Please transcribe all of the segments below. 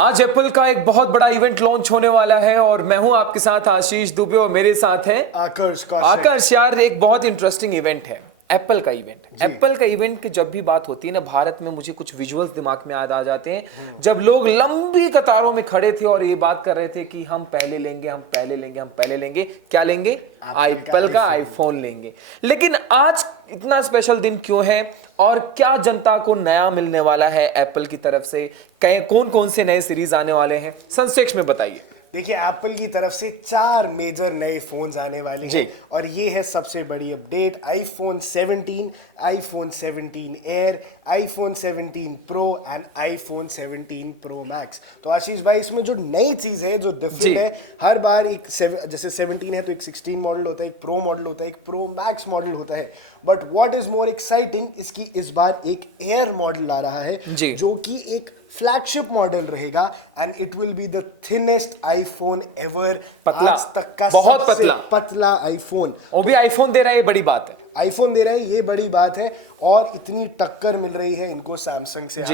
आज एप्पल का एक बहुत बड़ा इवेंट लॉन्च होने वाला है और मैं हूं आपके साथ आशीष दुबे और मेरे साथ हैं आकर्ष। यार एक बहुत इंटरेस्टिंग इवेंट है एप्पल का इवेंट। एप्पल का इवेंट की जब भी बात होती है ना भारत में, मुझे कुछ विजुअल्स दिमाग में याद आ जाते हैं जब लोग लंबी कतारों में खड़े थे और ये बात कर रहे थे कि हम पहले लेंगे, हम पहले लेंगे, हम पहले लेंगे। क्या लेंगे? एप्पल का आईफोन लेंगे। लेकिन आज इतना स्पेशल दिन क्यों है और क्या जनता को नया मिलने वाला है एप्पल की तरफ से? कौन कौन से नए सीरीज आने वाले हैं, संक्षेप में बताइए। देखिए, एप्पल की तरफ से 4 मेजर नए फोन्स आने वाले हैं और ये है सबसे बड़ी update. IPhone 17, iPhone 17 air, iPhone 17 pro and iPhone 17 pro max. तो आशीष भाई, इसमें जो नई चीज है, जो डिफरेंट है, हर बार एक जैसे 17 है तो एक 16 मॉडल होता है, एक प्रो मॉडल होता है, एक प्रो मैक्स मॉडल होता है। But what is more exciting, इसकी इस बार एक एयर मॉडल आ रहा है जो कि एक फ्लैगशिप मॉडल रहेगा and it will be the thinnest iPhone ever. पतला, आज तक का बहुत सबसे पतला आईफोन। वो भी आईफोन दे रहा है, ये बड़ी बात है। आईफोन दे रहा है, ये बड़ी बात है। और इतनी टक्कर मिल रही है इनको सैमसंग से हाल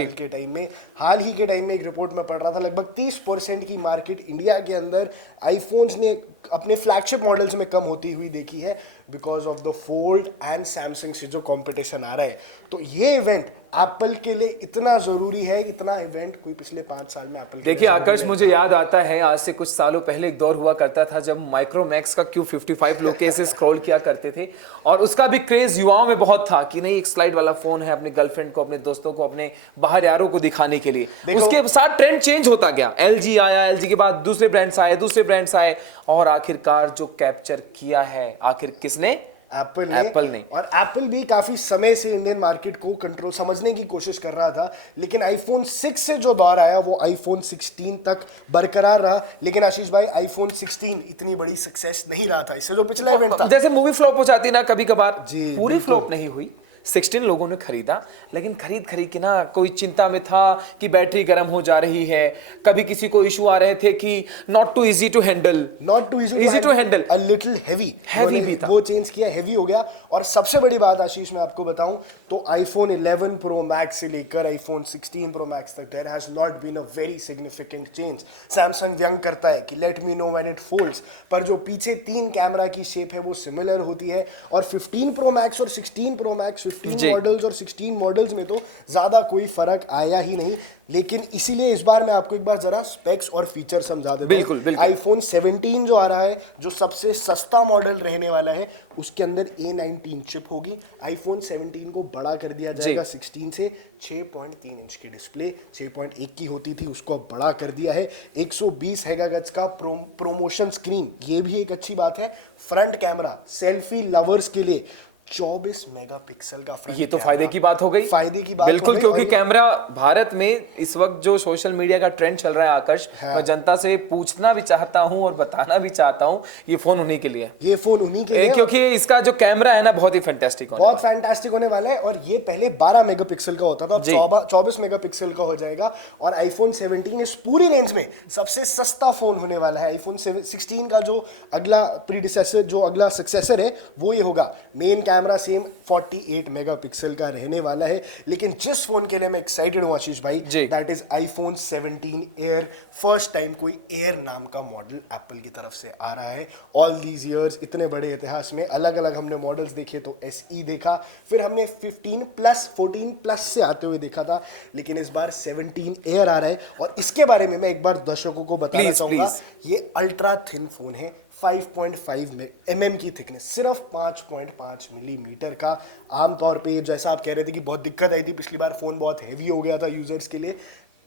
ही के टाइम में एक रिपोर्ट में पढ़ रहा था, लगभग 30% की मार्केट इंडिया के अंदर आईफोन्स ने अपने फ्लैगशिप मॉडल्स में कम होती हुई देखी है because of the fold and Samsung से जो कंपटीशन आ रहा है। तो ये इवेंट एप्पल के लिए इतना जरूरी है, इतना इवेंट कोई पिछले 5 साल में एप्पल। देखिए आकर्ष, मुझे याद आता है आज से कुछ सालों पहले एक दौर हुआ करता था जब माइक्रोमैक्स का Q55 लोग कैसे स्क्रॉल किया करते थे और उसका भी क्रेज युवाओं में बहुत था कि नहीं, एक स्लाइड वाला फोन है, अपने गर्लफ्रेंड को, अपने दोस्तों को, अपने बाहर यारों को दिखाने के लिए। उसके साथ ट्रेंड चेंज होता गया। LG आया, LG के बाद दूसरे ब्रांड्स आए और आखिरकार जो कैप्चर किया है आखिर किसने? एप्पल ने। और एप्पल भी काफी समय से इंडियन मार्केट को कंट्रोल समझने की कोशिश कर रहा था, लेकिन आईफोन 6 से जो दौर आया वो आईफोन 16 तक बरकरार रहा। लेकिन आशीष भाई, आईफोन 16 इतनी बड़ी सक्सेस नहीं रहा था इससे जो पिछला इवेंट था। जैसे मूवी फ्लॉप हो जाती ना कभी कभार, पूरी फ्लॉप नहीं हुई। 16 लोगों ने खरीदा, लेकिन खरीद के ना कोई चिंता में था कि बैटरी गर्म हो जा रही है, कभी किसी को इशू आ रहे थे कि not too easy to handle, a little heavy भी था। वो चेंज किया, हैवी हो गया। और सबसे बड़ी बात आशीष मैं आपको बताऊं तो आईफोन 11 प्रो मैक्स से लेकर आईफोन 16 प्रो मैक्स तक there has not been a very significant change. Samsung व्यंग करता है कि let me know when it folds, पर जो पीछे 3 कैमरा की शेप है वो सिमिलर होती है। और 15 प्रो मैक्स और 16 प्रो मैक्स 15 मॉडल्स और 16 मॉडल्स में तो ज्यादा कोई फर्क आया ही नहीं। लेकिन इसीलिए इस बार मैं आपको एक बार जरा स्पेक्स और फीचर समझा देता हूं। बिल्कुल। आईफोन 17 जो आ रहा है, जो सबसे सस्ता मॉडल रहने वाला है, उसके अंदर A19 चिप होगी। आईफोन 17 को बड़ा कर दिया जाएगा 16 से। 6.3 इंच की डिस्प्ले 6.1 की होती थी, उसको अब बड़ा कर दिया है। 120 मेगाहर्ट्ज का प्रोमोशन स्क्रीन, ये भी एक अच्छी बात है। फ्रंट कैमरा सेल्फी लवर्स के लिए 24 मेगापिक्सल का फ्रंट। ये तो फायदे की बात हो गई। फायदे की बात बिल्कुल, क्योंकि कैमरा भारत में इस वक्त जो सोशल मीडिया का ट्रेंड चल रहा है आकर्ष, मैं जनता से पूछना भी चाहता हूं और बताना भी चाहता हूं, ये फोन उन्हीं के लिए, क्योंकि इसका जो कैमरा है ना बहुत ही फैंटास्टिक होने वाला है। और ये पहले 12 मेगापिक्सल का होता था, अब 24 मेगापिक्सल का हो जाएगा। और आईफोन 17 इस पूरी रेंज में सबसे सस्ता फोन होने वाला है। आईफोन 16 का जो अगला प्रीडिसेसर, जो अगला सक्सेसर है, वो ये होगा। मेन कैमरा सेम 48 मेगापिक्सल का रहने वाला है। लेकिन जिस फोन के लिए मैं एक्साइटेड हूं आशीष भाई, that is iPhone 17 air. First time कोई एयर नाम का मॉडल एप्पल की तरफ से आ रहा है। ऑल दीज इयर्स, इतने बड़े इतिहास में अलग अलग हमने मॉडल्स देखे, तो SE देखा, फिर हमने 15 प्लस 14 प्लस से आते हुए देखा था, लेकिन इस बार 17 एयर आ रहा है। और इसके बारे में मैं एक बार दर्शकों को बताना चाहूंगा, ये अल्ट्रा थिन फोन है। 5.5 mm की थिकनेस, सिर्फ 5.5 मिलीमीटर का। आमतौर पे जैसा आप कह रहे थे कि बहुत दिक्कत आई थी पिछली बार, फोन बहुत हैवी हो गया था यूजर्स के लिए,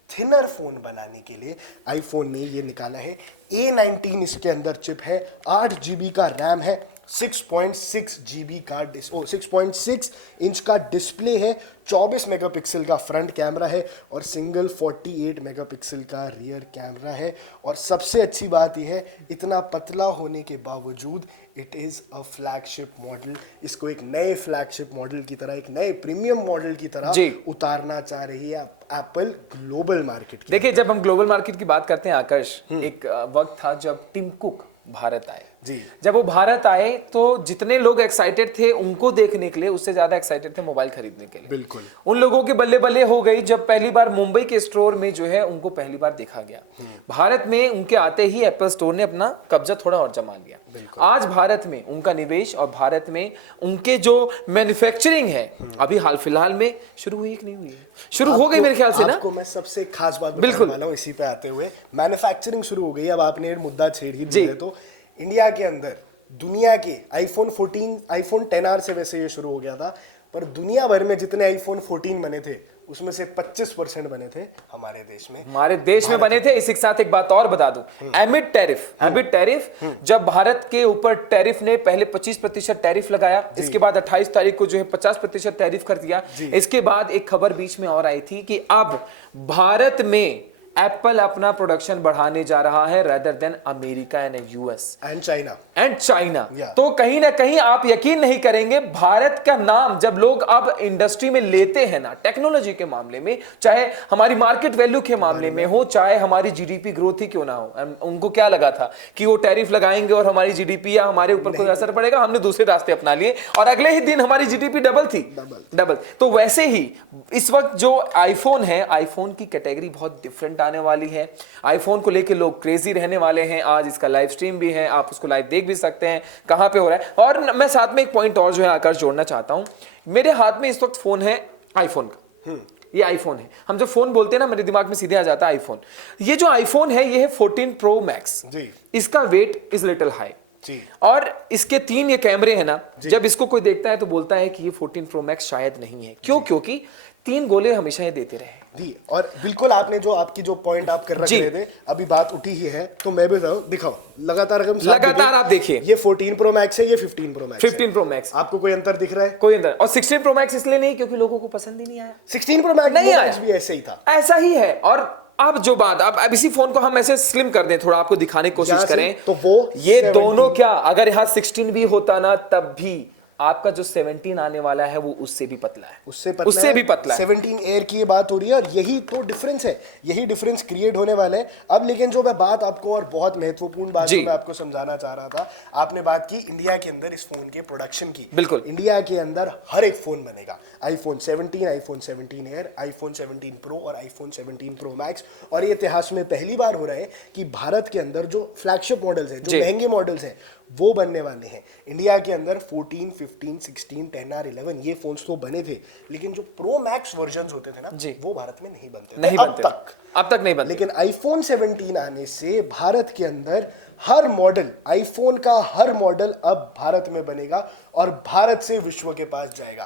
थिनर फोन बनाने के लिए आईफोन ने ये निकाला है। A19 इसके अंदर चिप है, 8 GB का रैम है, 6.6 इंच का डिस्प्ले है, 24 मेगापिक्सल का फ्रंट कैमरा है और सिंगल 48 मेगापिक्सल का रियर कैमरा है। और सबसे अच्छी बात यह है, इतना पतला होने के बावजूद it is a flagship model. इसको एक नए फ्लैगशिप मॉडल की तरह, एक नए प्रीमियम मॉडल की तरह उतारना चाह रही है एप्पल ग्लोबल मार्केट। देखिए, जब हम ग्लोबल मार्केट की बात करते हैं आकर्ष, एक वक्त था जब टिम कुक भारत आए जी। जब वो भारत आए तो जितने लोग एक्साइटेड थे उनको देखने के लिए, उससे ज्यादा एक्साइटेड थे मोबाइल खरीदने के लिए। बिल्कुल। उन लोगों के बल्ले बल्ले हो गई जब पहली बार मुंबई के स्टोर में जो है उनको पहली बार देखा गया। भारत में उनके आते ही एप्पल स्टोर ने अपना कब्जा थोड़ा और जमा लिया। आज भारत में उनका निवेश और भारत में उनके जो मैन्युफैक्चरिंग है अभी हाल फिलहाल में शुरू हुई कि नहीं हुई है? शुरू हो गई मेरे ख्याल से ना। आपको मैं सबसे खास बात बताने वाला हूं इसी पे आते हुए, मैन्युफैक्चरिंग शुरू हो गई। अब आपने मुद्दा छेड़ ही दिया, तो इंडिया के अंदर दुनिया के आईफोन 14, आईफोन 10R से वैसे ये शुरू हो गया था, पर दुनिया भर में जितने आईफोन 14 बने थे उसमें से 25% बने थे हमारे देश में। हमारे देश में बने थे। इसी के साथ एक बात और बता दूं, एमिड टैरिफ, जब भारत के ऊपर टैरिफ ने पहले 25% टैरिफ लगाया, इसके बाद 28 तारीख को जो है 50% टैरिफ कर दिया। इसके बाद एक खबर बीच में और आई थी कि अब भारत में एप्पल अपना प्रोडक्शन बढ़ाने जा रहा है rather than America and US and China. तो कहीं ना कहीं आप यकीन नहीं करेंगे, भारत का नाम जब लोग अब इंडस्ट्री में लेते हैं ना, टेक्नोलॉजी के मामले में, चाहे हमारी मार्केट वैल्यू के मामले में हो, चाहे हमारी जीडीपी ग्रोथ ही क्यों ना हो। उनको क्या लगा था कि वो टैरिफ लगाएंगे और हमारी जीडीपी या हमारे ऊपर कोई असर पड़ेगा? हमने दूसरे रास्ते अपना लिए और अगले ही दिन हमारी जीडीपी डबल। तो वैसे ही इस वक्त जो आईफोन है, आईफोन की कैटेगरी बहुत डिफरेंट आने वाली है। आईफोन को लेके लोग क्रेजी रहने वाले हैं। आज इसका लाइव स्ट्रीम भी है, आप उसको लाइव देख भी सकते हैं कहां पे हो रहा है। और मैं साथ में एक पॉइंट और जो है आकर जोड़ना चाहता हूं। मेरे हाथ में इस वक्त फोन है आईफोन का, ये आईफोन है। हम जब फोन बोलते हैं ना, मेरे दिमाग में सीधे आ जाता है आईफोन। ये जो आईफोन है ये है 14 प्रो मैक्स। इसका वेट इज लिटिल हाई और इसके 3 ये कैमरे हैं ना, जब इसको कोई देखता है तो बोलता है कि ये 14 प्रो मैक्स शायद नहीं है। क्यों? क्योंकि 3 गोले हमेशा ये देते रहे जी। और बिल्कुल आपने जो आपकी जो पॉइंट आप कर रहे थे, अभी बात उठी ही है तो मैं भी दिखाओ लगातार आप देखिए, ये 14 प्रो मैक्स है, ये 15 प्रो मैक्स 15 प्रो मैक्स। आपको कोई अंतर दिख रहा है? कोई अंतर। और 16 प्रो मैक्स इसलिए नहीं क्योंकि लोगों को पसंद ही नहीं आया। 16 प्रो मैक्स नहीं आया, भी ऐसे ही था, ऐसा ही है। और अब जो बात, अब इसी फोन को हम ऐसे स्लिम कर दें, थोड़ा आपको दिखाने की कोशिश करें, तो वो ये दोनों क्या, अगर यहां 16 भी होता ना तब भी आपका जो 17 आने वाला है वो उससे भी पतला है, उससे भी पतला है। 17 एयर की ये बात हो रही है और यही तो डिफरेंस है, यही डिफरेंस क्रिएट होने वाला है अब। लेकिन जो मैं बात आपको, और बहुत महत्वपूर्ण बात जो मैं आपको समझाना चाह रहा था, आपने बात की इंडिया के अंदर इस फोन के प्रोडक्शन की। बिल्कुल, इंडिया के अंदर हर एक फोन बनेगा, iPhone 17, iPhone 17 air, iPhone 17 pro और आईफोन 17 प्रो मैक्स। और ये इतिहास में पहली बार हो रहा है कि भारत के अंदर जो फ्लैगशिप मॉडल्स हैं, जो महंगे मॉडल्स हैं, वो बनने वाले हैं। इंडिया के अंदर 14, 15, 16, 10R, 11 ये फोन्स तो बने थे, लेकिन जो प्रो मैक्स वर्जन्स होते थे ना, वो भारत में नहीं बनते थे अब तक नहीं बनते। लेकिन आईफोन 17 आने से भारत के अंदर हर मॉडल, आईफोन का हर मॉडल अब भारत में बनेगा और भारत से विश्व के पास जाएगा।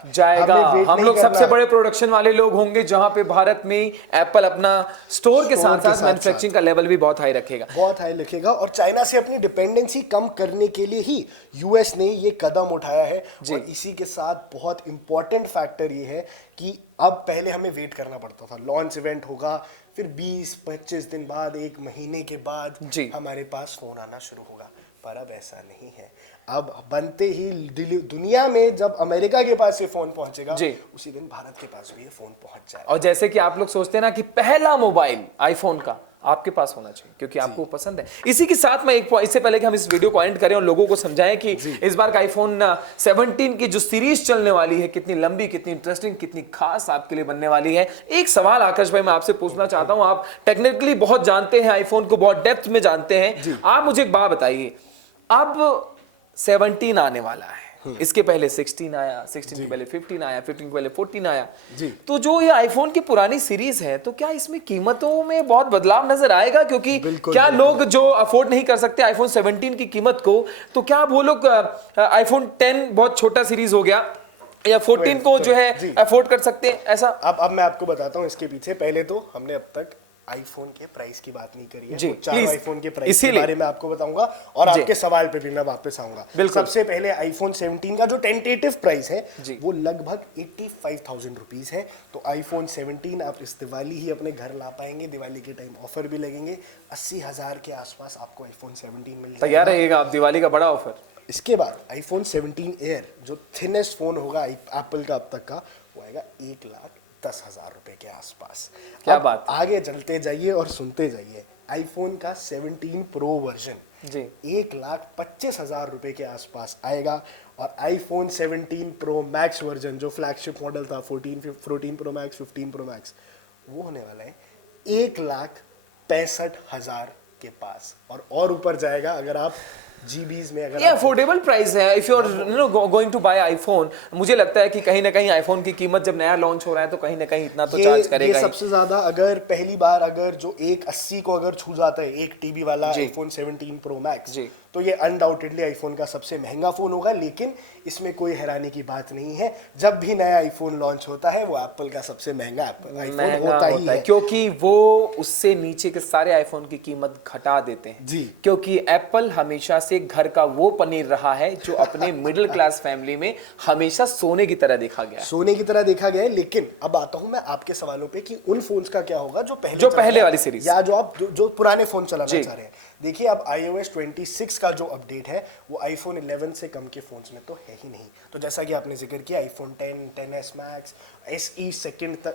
हम लोग सबसे बड़े प्रोडक्शन वाले लोग होंगे, जहां पे भारत में एप्पल अपना स्टोर के साथ साथ मैन्युफैक्चरिंग का लेवल भी बहुत हाई रखेगा, और चाइना से अपनी डिपेंडेंसी कम करने के लिए ही यूएस ने ये कदम उठाया है। और इसी के साथ बहुत इंपॉर्टेंट फैक्टर ये है कि अब पहले हमें वेट करना पड़ता था, लॉन्च इवेंट होगा, फिर 20-25 दिन बाद, 1 महीने के बाद हमारे पास फोन आना शुरू होगा। पर अब ऐसा नहीं है, अब बनते ही दुनिया में जब अमेरिका के पास ये फोन पहुंचेगा, उसी दिन भारत के पास भी ये फोन पहुंच जाएगा। और जैसे कि आप लोग सोचते हैं ना कि पहला मोबाइल आईफोन का आपके पास होना चाहिए क्योंकि आपको पसंद है। इसी के साथ मैं इससे पहले कि हम इस वीडियो को एंड करें और लोगों को समझाएं कि इस बार का आईफोन 17 की जो सीरीज चलने वाली है कितनी लंबी, कितनी इंटरेस्टिंग, कितनी खास आपके लिए बनने वाली है। एक सवाल आकाश भाई मैं आपसे पूछना चाहता हूं, आप टेक्निकली बहुत जानते हैं, आईफोन को बहुत डेप्थ में जानते हैं, आप मुझे एक बात बताइए, अब 17 आने वाला है, इसके पहले 16 आया, 16 के पहले 15 आया, 15 के पहले 14 आया, तो जो ये आईफोन की पुरानी सीरीज है, तो क्या इसमें कीमतों में बहुत बदलाव नजर आएगा? क्योंकि क्या लोग जो अफोर्ड नहीं कर सकते आईफोन 17 की कीमत को, तो क्या वो लोग आईफोन 10 बहुत छोटा सीरीज हो गया या 14 को जो है अफोर्ड कर सकते हैं? ऐसा अब मैं आपको बताता हूं इसके पीछे। पहले तो हमने अब तक आईफोन के प्राइस की बात नहीं करी है, जी, चार आईफोन के प्राइस के बारे में आपको बताऊंगा और आपके सवाल पे भी मैं वापस आऊंगा। सबसे पहले आईफोन 17 का जो टेंटेटिव प्राइस है वो लगभग 85,000 रुपीज है। तो आईफोन 17 आप इस दिवाली ही अपने घर ला पाएंगे, दिवाली के टाइम ऑफर भी लगेंगे, 80,000 के आसपास आपको आईफोन 17 मिल जाएगा। तैयार रहिएगा आप, दिवाली का बड़ा ऑफर। इसके बाद आईफोन 17 एयर जो थिनेस्ट फोन होगा एप्पल का अब तक का, वो आएगा 1,10,000 रुपए के आसपास। क्या बात, आगे चलते जाइए और सुनते जाइए। आईफोन का 17 प्रो वर्जन जी 1,25,000 रुपए के आसपास आएगा। और आईफोन 17 प्रो मैक्स वर्जन जो फ्लैगशिप मॉडल था 14 प्रो मैक्स 15 प्रो मैक्स वो होने वाला है 1,65,000 के पास और ऊपर जाएगा अगर आप जीबीज में अगर ये अफोर्डेबल प्राइस है if you are going to buy iPhone. मुझे लगता है कि कहीं ना कहीं आईफोन की कीमत जब नया लॉन्च हो रहा है तो कहीं ना कहीं इतना तो चार्ज करेगा ये सबसे ज्यादा अगर पहली बार अगर जो 180 को अगर छू जाता है 1 टीबी वाला आईफोन 17 प्रो मैक्स तो ये अनडाउटेडली आईफोन का सबसे महंगा फोन होगा। लेकिन इसमें कोई हैरानी की बात नहीं है, जब भी नया आईफोन लॉन्च होता है वो एप्पल का सबसे महंगा आईफोन होता ही है, क्योंकि वो उससे नीचे के सारे आईफोन की कीमत घटा देते हैं जी। क्योंकि एप्पल हमेशा से घर का वो पनीर रहा है जो अपने मिडिल क्लास फैमिली में हमेशा सोने की तरह देखा गया है। लेकिन अब आता हूं मैं आपके सवालों पे कि उन फोन्स का क्या होगा जो पहले वाली सीरीज या जो आप जो पुराने फोन चलाना चाह रहे हैं। देखिए अब iOS 26 का जो अपडेट है वो आईफोन 11 से कम के फोन्स में तो है ही नहीं। तो जैसा कि आपने जिक्र किया iPhone 10, XS max, SE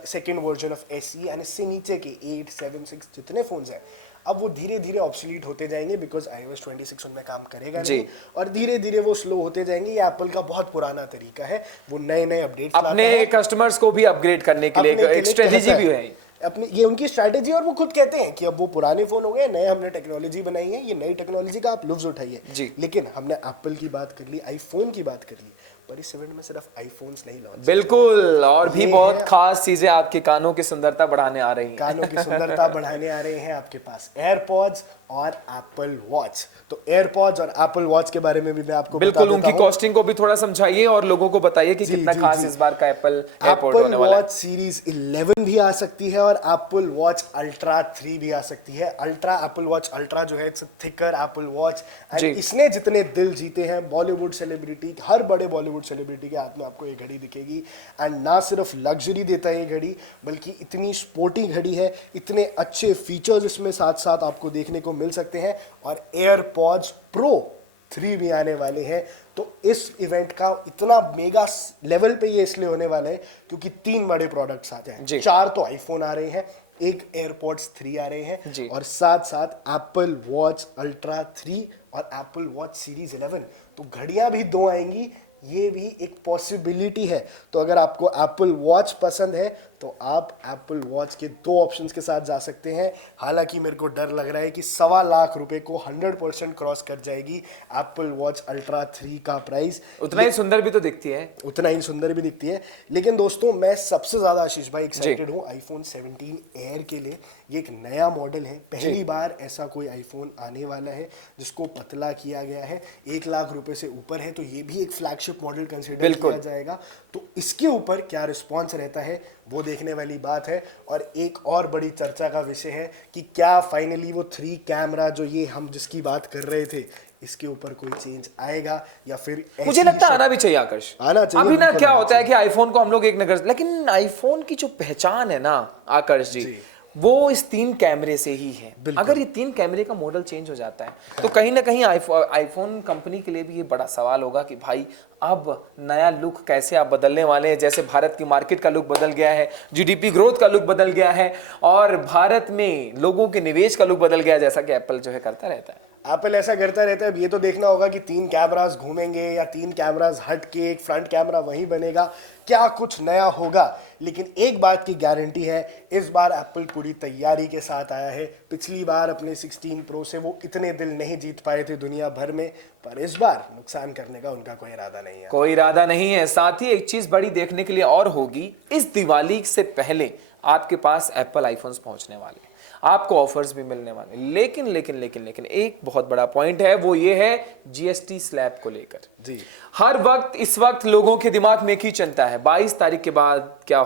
second version of SE and इससे नीचे के 8, 7, 6 जितने फोन्स हैं अब वो धीरे धीरे ऑब्सोलीट होते जाएंगे बिकॉज iOS 26 उनमें काम करेगा नहीं और धीरे धीरे वो स्लो होते जाएंगे। ये एप्पल का बहुत पुराना तरीका है, वो नए नए अपडेट्स अपने कस्टमर्स को भी अपग्रेड करने के लिए एक स्ट्रेटेजी भी है अपनी, ये उनकी स्ट्रैटेजी। और वो खुद कहते हैं कि अब वो पुराने फोन हो गए, नए हमने टेक्नोलॉजी बनाई है, ये नई टेक्नोलॉजी का आप लुत्फ उठाइए। लेकिन हमने एप्पल की बात कर ली, आईफोन की बात कर ली, पर इस इवेंट में सिर्फ आईफोन्स नहीं लॉन्च, बिल्कुल और भी बहुत खास चीजें आपके कानों की सुंदरता बढ़ाने आ रही हैं। कानों की सुंदरता बढ़ाने आ रहे हैं आपके पास एयरपॉड्स और एप्पल वॉच। तो एयरपॉड्स और एप्पल वॉच के बारे में भी मैं आपको बिल्कुल उनकी कॉस्टिंग को भी थोड़ा समझाइए और लोगों को बताइए कि कितना खास इस बार का एप्पल एयरपॉड होने वाला है। वॉच सीरीज 11 भी आ सकती है और एप्पल वॉच अल्ट्रा 3 भी आ सकती है। एप्पल वॉच अल्ट्रा जो है it's thicker Apple watch and इसने जितने दिल जीते हैं बॉलीवुड सेलिब्रिटी, हर बड़े बॉलीवुड सेलिब्रिटी के हाथ में आपको ये घड़ी दिखेगी। एंड ना सिर्फ लग्जरी देता है ये घड़ी बल्कि इतनी स्पोर्टी घड़ी है, इतने अच्छे फीचर्स इसमें साथ साथ आपको देखने को मिल सकते हैं। और एयरपॉड्स प्रो 3 भी आने वाले हैं। तो इस इवेंट का इतना मेगा लेवल पे ये इसलिए होने वाला है क्योंकि 3 बड़े प्रोडक्ट्स आते हैं, 4 तो आईफोन आ रहे हैं, एक एयरपॉड्स 3 आ रहे हैं और साथ साथ एप्पल वॉच अल्ट्रा 3 और एप्पल वॉच सीरीज 11। तो घड़ियां भी 2 आएंगी, ये भी एक पॉसिबिलिटी है। तो अगर आपको एप्पल वॉच पसंद है तो आप एप्पल वॉच के 2 ऑप्शंस के साथ जा सकते हैं। हालांकि मेरे को डर लग रहा है कि 1.25 लाख रुपए को 100% क्रॉस कर जाएगी एप्पल वॉच अल्ट्रा 3 का प्राइस। उतना ही सुंदर भी तो दिखती है, उतना ही सुंदर भी दिखती है। लेकिन दोस्तों मैं सबसे ज्यादा आशीष भाई एक्साइटेड हूँ आईफोन 17 एयर के लिए। ये एक नया मॉडल है, पहली बार ऐसा कोई आईफोन आने वाला है जिसको पतला किया गया है, 1 लाख रुपए से ऊपर है, तो ये भी एक फ्लैगशिप मॉडल कंसिडर किया जाएगा। तो इसके ऊपर क्या रिस्पॉन्स रहता है वो देखने वाली बात है। और एक और बड़ी चर्चा का विषय है कि क्या फाइनली वो 3 कैमरा जो ये हम जिसकी बात कर रहे थे इसके ऊपर कोई चेंज आएगा या फिर मुझे लगता है आना भी चाहिए आकर्ष, आना चाहिए। अभी ना क्या होता है कि आईफोन को हम लोग एक नजर, लेकिन आईफोन की जो पहचान है ना आकर्ष जी वो इस 3 कैमरे से ही है। अगर ये 3 कैमरे का मॉडल चेंज हो जाता है तो कहीं ना कहीं आईफोन कंपनी के लिए भी ये बड़ा सवाल होगा कि भाई अब नया लुक कैसे आप बदलने वाले हैं। जैसे भारत की मार्केट का लुक बदल गया है, जीडीपी ग्रोथ का लुक बदल गया है और भारत में लोगों के निवेश का लुक बदल गया है, जैसा कि एप्पल जो है करता रहता है। एप्पल ऐसा करता रहता है। अब ये तो देखना होगा कि 3 कैमरास घूमेंगे या 3 कैमरास हट के एक फ्रंट कैमरा वहीं बनेगा, क्या कुछ नया होगा। लेकिन एक बात की गारंटी है, इस बार एप्पल पूरी तैयारी के साथ आया है। पिछली बार अपने 16 प्रो से वो इतने दिल नहीं जीत पाए थे दुनिया भर में, पर इस बार नुकसान करने का उनका कोई इरादा नहीं है। कोई इरादा नहीं है। साथ ही एक चीज बड़ी देखने के लिए और होगी, इस दिवाली से पहले आपके पास एप्पल आईफोन्स पहुंचने वाले, आपको ऑफर्स भी मिलने वाले। लेकिन लेकिन लेकिन लेकिन एक बहुत बड़ा पॉइंट है, वो ये है जीएसटी स्लैब को लेकर। जी हर वक्त इस वक्त लोगों के दिमाग में एक ही चिंता है, 22 तारीख के बाद क्या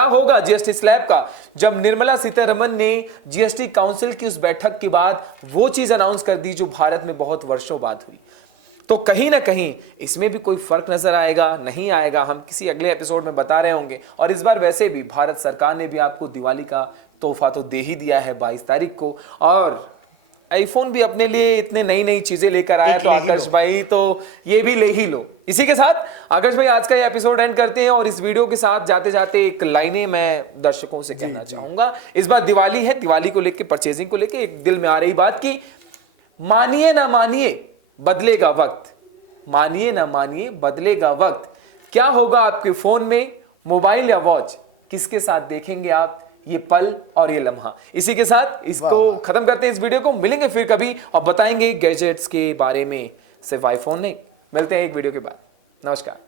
होगा जीएसटी स्लैब का। जब निर्मला सीतारमण ने जीएसटी काउंसिल की उस बैठक के बाद वो चीज अनाउंस कर दी जो भारत में बहुत वर्षों बाद हुई, तो कहीं ना कहीं इसमें भी कोई फर्क नजर आएगा, नहीं आएगा, हम किसी अगले एपिसोड में बता रहे होंगे। और इस बार वैसे भी भारत सरकार ने भी आपको दिवाली का तोहफा तो दे ही दिया है 22 तारीख को, और आईफोन भी अपने लिए इतने नई नई चीजें लेकर आया, तो आकर्ष भाई तो ये भी ले ही लो। इसी के साथ आकर्ष भाई आज का ये एपिसोड एंड करते हैं और इस वीडियो के साथ जाते जाते एक लाइनें मैं दर्शकों से कहना चाहूंगा। इस बार दिवाली है, दिवाली को लेकर, परचेजिंग को लेकर एक दिल में आ रही बात की मानिए ना मानिए बदलेगा वक्त, मानिए ना मानिए बदलेगा वक्त। क्या होगा आपके फोन में, मोबाइल या वॉच, किसके साथ देखेंगे आप ये पल और ये लम्हा। इसी के साथ इसको खत्म करते हैं, इस वीडियो को। मिलेंगे फिर कभी और बताएंगे गैजेट्स के बारे में, सिर्फ आईफोन नहीं। मिलते हैं एक वीडियो के बाद। नमस्कार।